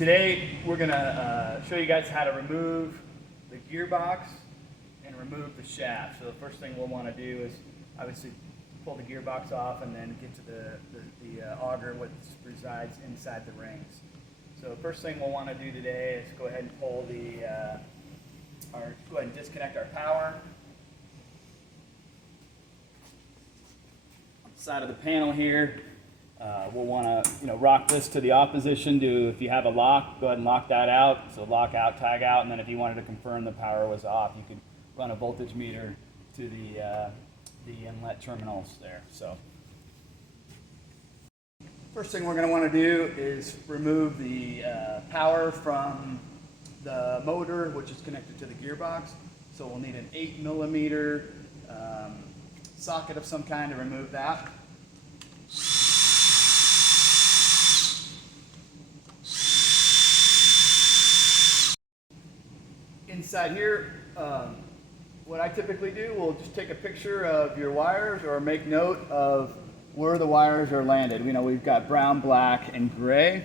today we're going to show you guys how to remove the gearbox and remove the shaft. So the first thing we'll want to do is obviously pull the gearbox off and then get to the auger which resides inside the rings. So first thing we'll want to do today is go ahead and pull go ahead and disconnect our power. On the side of the panel here, we'll want to rock this to the opposition. If you have a lock, go ahead and lock that out. So lock out, tag out, and then if you wanted to confirm the power was off, you could run a voltage meter to the inlet terminals there. So first thing we're going to want to do is remove the power from the motor, which is connected to the gearbox. So we'll need an 8mm socket of some kind to remove that. Inside here, what I typically do, we'll just take a picture of your wires or make note of where the wires are landed. We've got brown, black, and gray.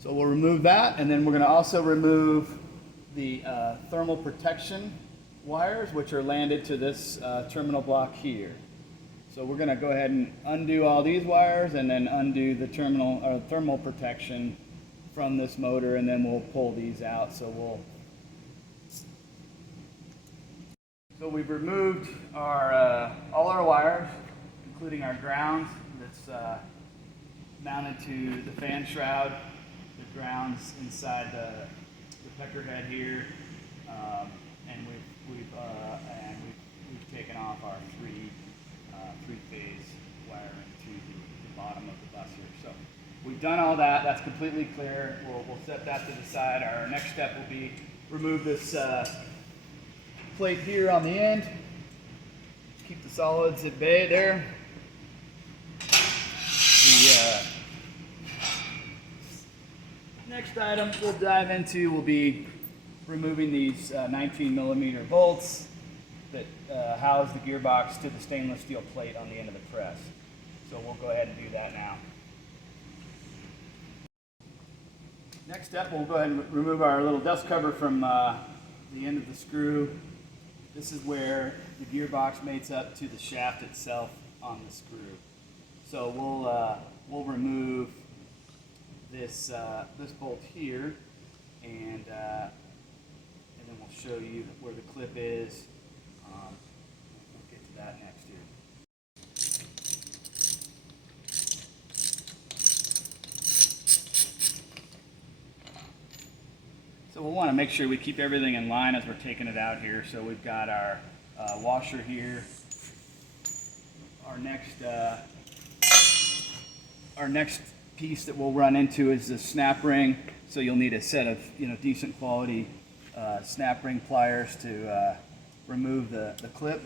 So we'll remove that, and then we're going to also remove the thermal protection wires, which are landed to this terminal block here. So we're going to go ahead and undo all these wires and then undo the thermal protection from this motor, and then we'll pull these out. So we've removed all our wires, including our ground that's mounted to the fan shroud. The ground's inside the pecker head here, and we've taken off our three-phase wiring to the bottom of the bus here. So we've done all that. That's completely clear. We'll set that to the side. Our next step will be remove this plate here on the end. Keep the solids at bay there. The next item we'll dive into will be removing these 19mm bolts that house the gearbox to the stainless steel plate on the end of the press. So we'll go ahead and do that now. Next step, we'll go ahead and remove our little dust cover from the end of the screw. This is where the gearbox mates up to the shaft itself on the screw. So we'll remove this bolt here, and then we'll show you where the clip is. We'll get to that next here. So we'll want to make sure we keep everything in line as we're taking it out here. So we've got our washer here. Our next piece that we'll run into is the snap ring. So you'll need a set of decent quality snap ring pliers to remove the clip.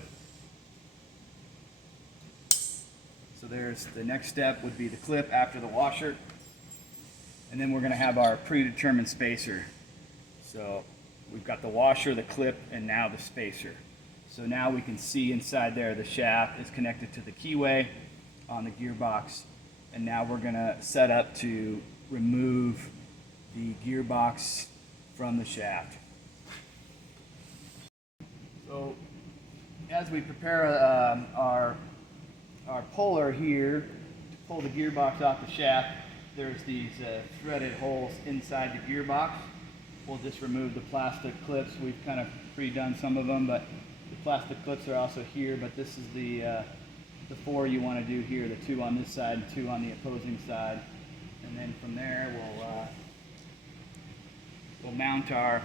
So there's the next step would be the clip after the washer, and then we're going to have our predetermined spacer. So we've got the washer, the clip, and now the spacer. So now we can see inside there the shaft is connected to the keyway on the gearbox, and now we're going to set up to remove the gearbox from the shaft. So as we prepare our puller here to pull the gearbox off the shaft, there's these threaded holes inside the gearbox. We'll just remove the plastic clips. We've kind of pre-done some of them, but the plastic clips are also here. But this is the 4 you want to do here, the 2 on this side and 2 on the opposing side. And then from there we'll mount our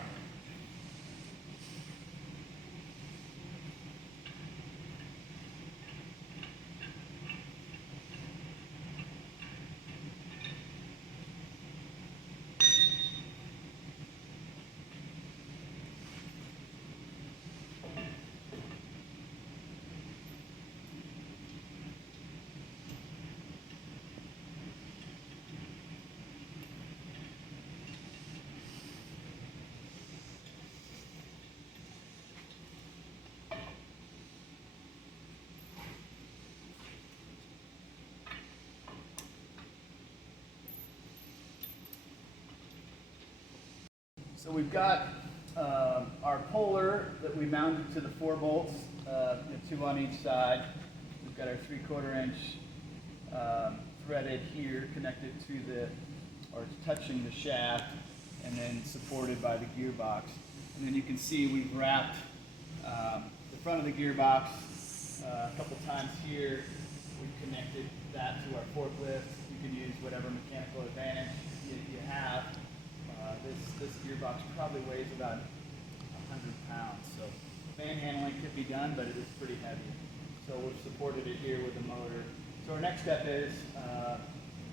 So we've got our puller that we mounted to the 4 bolts, 2 on each side. We've got our 3/4 inch threaded here, connected to the, or touching the shaft, and then supported by the gearbox. And then you can see we've wrapped the front of the gearbox a couple times here. We've connected that to our forklift. You can use whatever mechanical advantage you have. This gearbox probably weighs about 100 pounds, so manhandling could be done, but it is pretty heavy. So we've supported it here with a motor. So our next step is,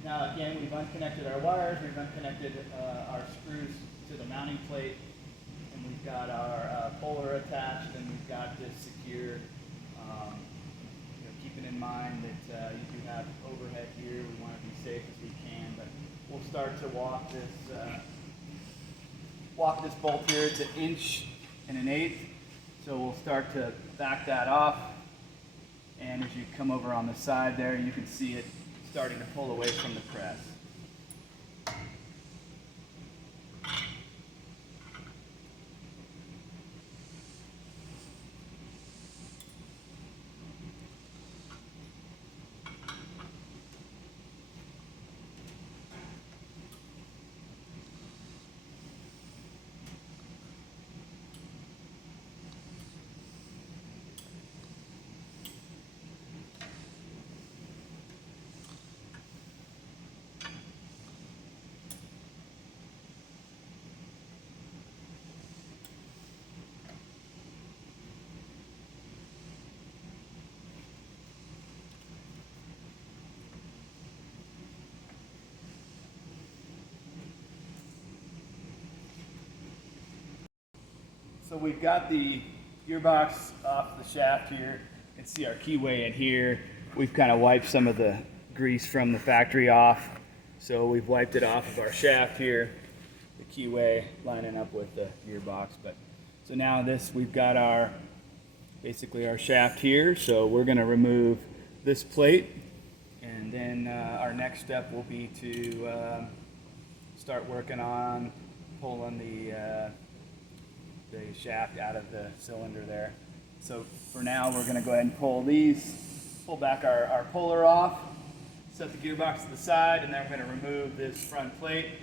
now again, we've unconnected our wires, we've unconnected our screws to the mounting plate, and we've got our puller attached, and we've got this secured. Keeping in mind that you do have overhead here, we want to be safe as we can, but we'll start to walk this bolt here. It's 1 1/8 inch, so we'll start to back that off, and as you come over on the side there, you can see it starting to pull away from the press. So we've got the gearbox off the shaft here. You can see our keyway in here. We've kind of wiped some of the grease from the factory off. So we've wiped it off of our shaft here. The keyway lining up with the gearbox. So now we've got basically our shaft here. So we're going to remove this plate, and then our next step will be to start working on pulling the shaft out of the cylinder there. So for now, we're going to go ahead and pull back our puller off, set the gearbox to the side, and then we're going to remove this front plate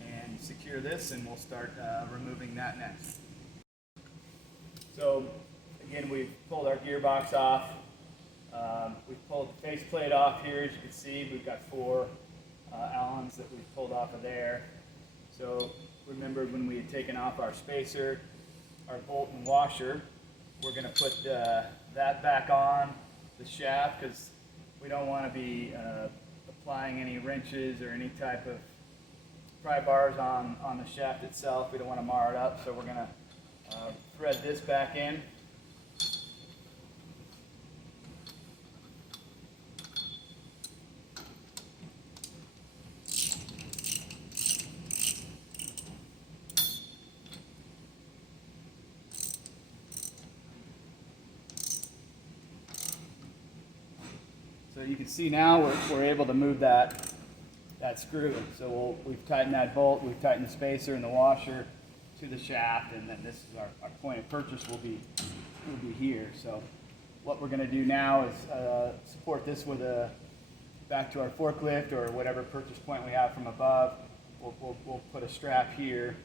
and secure this, and we'll start removing that next. So again, we've pulled our gearbox off. We've pulled the face plate off here. As you can see, we've got 4 Allens that we've pulled off of there. So remember when we had taken off our spacer, our bolt and washer, we're going to put that back on the shaft, because we don't want to be applying any wrenches or any type of pry bars on the shaft itself. We don't want to mar it up, so we're going to thread this back in. So you can see now we're able to move that screw. So we've tightened that bolt, we've tightened the spacer and the washer to the shaft, and then this is our point of purchase will be here. So what we're going to do now is support this with back to our forklift or whatever purchase point we have from above. We'll put a strap here,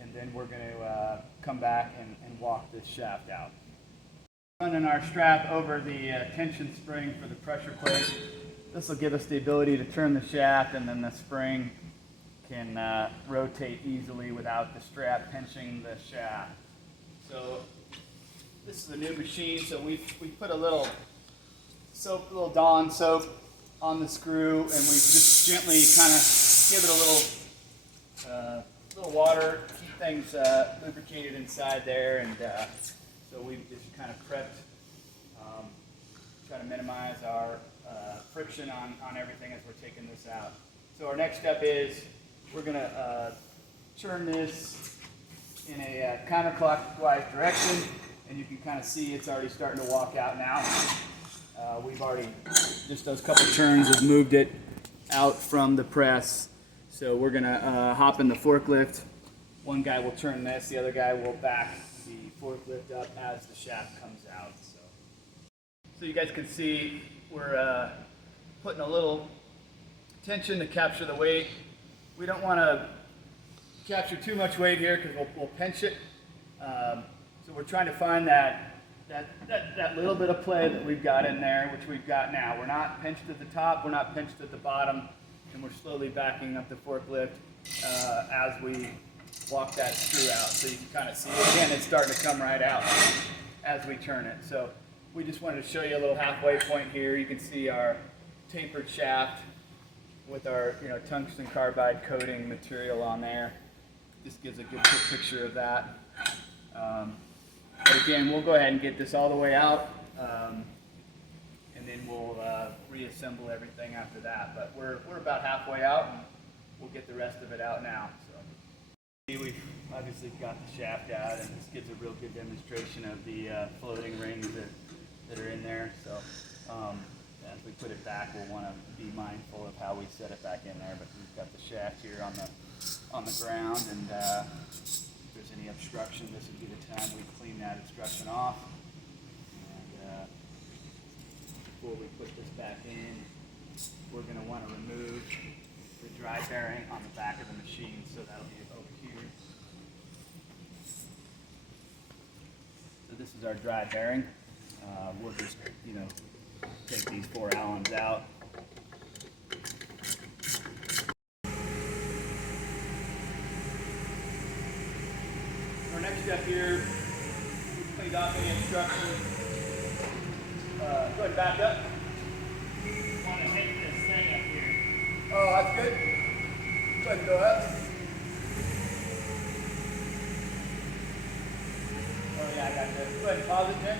and then we're going to come back and walk this shaft out. Running our strap over the tension spring for the pressure plate. This will give us the ability to turn the shaft, and then the spring can rotate easily without the strap pinching the shaft. So this is a new machine, so we put a little Dawn soap on the screw, and we just gently kind of give it a little water, keep things lubricated inside there, and so we've just kind of prepped, try to minimize our friction on everything as we're taking this out. So our next step is we're going to turn this in a counterclockwise direction, and you can kind of see it's already starting to walk out now. We've already, just those couple turns, have moved it out from the press. So we're going to hop in the forklift one guy will turn this, the other guy will back the forklift up as the shaft comes out. So you guys can see we're putting a little tension to capture the weight. We don't want to capture too much weight here because we'll pinch it. So we're trying to find that little bit of play that we've got in there, which we've got now. We're not pinched at the top, we're not pinched at the bottom, and we're slowly backing up the forklift as we walk that screw out. So you can kind of see it again, it's starting to come right out as we turn it. So we just wanted to show you a little halfway point here. You can see our tapered shaft with our tungsten carbide coating material on there. This gives a good picture of that. But again, we'll go ahead and get this all the way out, and then we'll reassemble everything after that. But we're about halfway out, and we'll get the rest of it out now. So we've obviously got the shaft out, and this gives a real good demonstration of the floating rings that are in there. So as we put it back, we'll want to be mindful of how we set it back in there. But we've got the shaft here on the ground, and if there's any obstruction, this would be the time we clean that obstruction off. And before we put this back in, we're going to want to remove the dry bearing on the back of the machine. So that'll be over here. So this is our dry bearing. We'll just, take these 4 Allens out. Our next step here, we've cleaned off any instructions. Go ahead and back up. I want to hit this thing up here. Oh, that's good. Go ahead and go up. Oh yeah, I got this. Go ahead and pause it, Jim.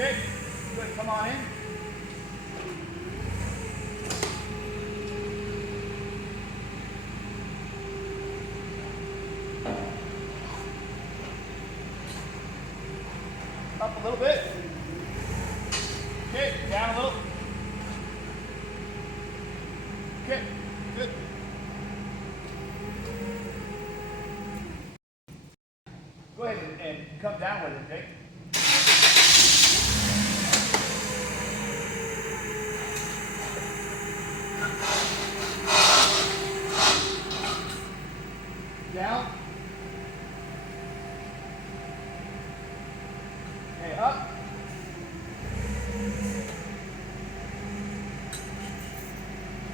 Okay, go ahead and come on in. Up a little bit. Okay, down a little. Okay, good. Go ahead and come down with it, Jake. Down. Okay, up.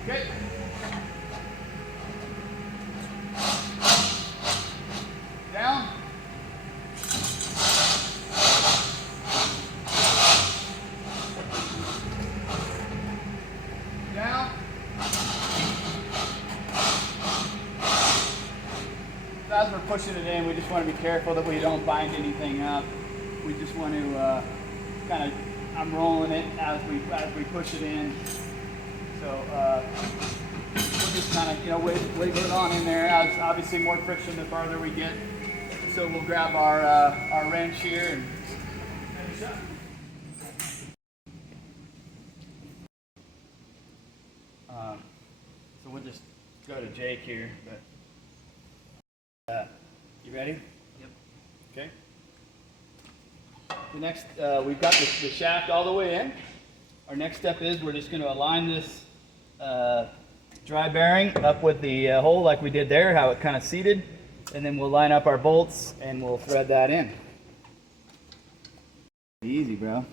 Okay. Down. Down. So as we're pushing it in, we just want to be careful that we don't bind anything up. We just want to I'm rolling it as we push it in. So we'll just kind of wiggle it on in there. As obviously more friction the farther we get. So we'll grab our wrench here and finish up. So we'll just go to Jake here. But you ready? Yep. Okay. The next, we've got the shaft all the way in. Our next step is we're just going to align this dry bearing up with the hole like we did there, how it kind of seated, and then we'll line up our bolts and we'll thread that in. Easy, bro.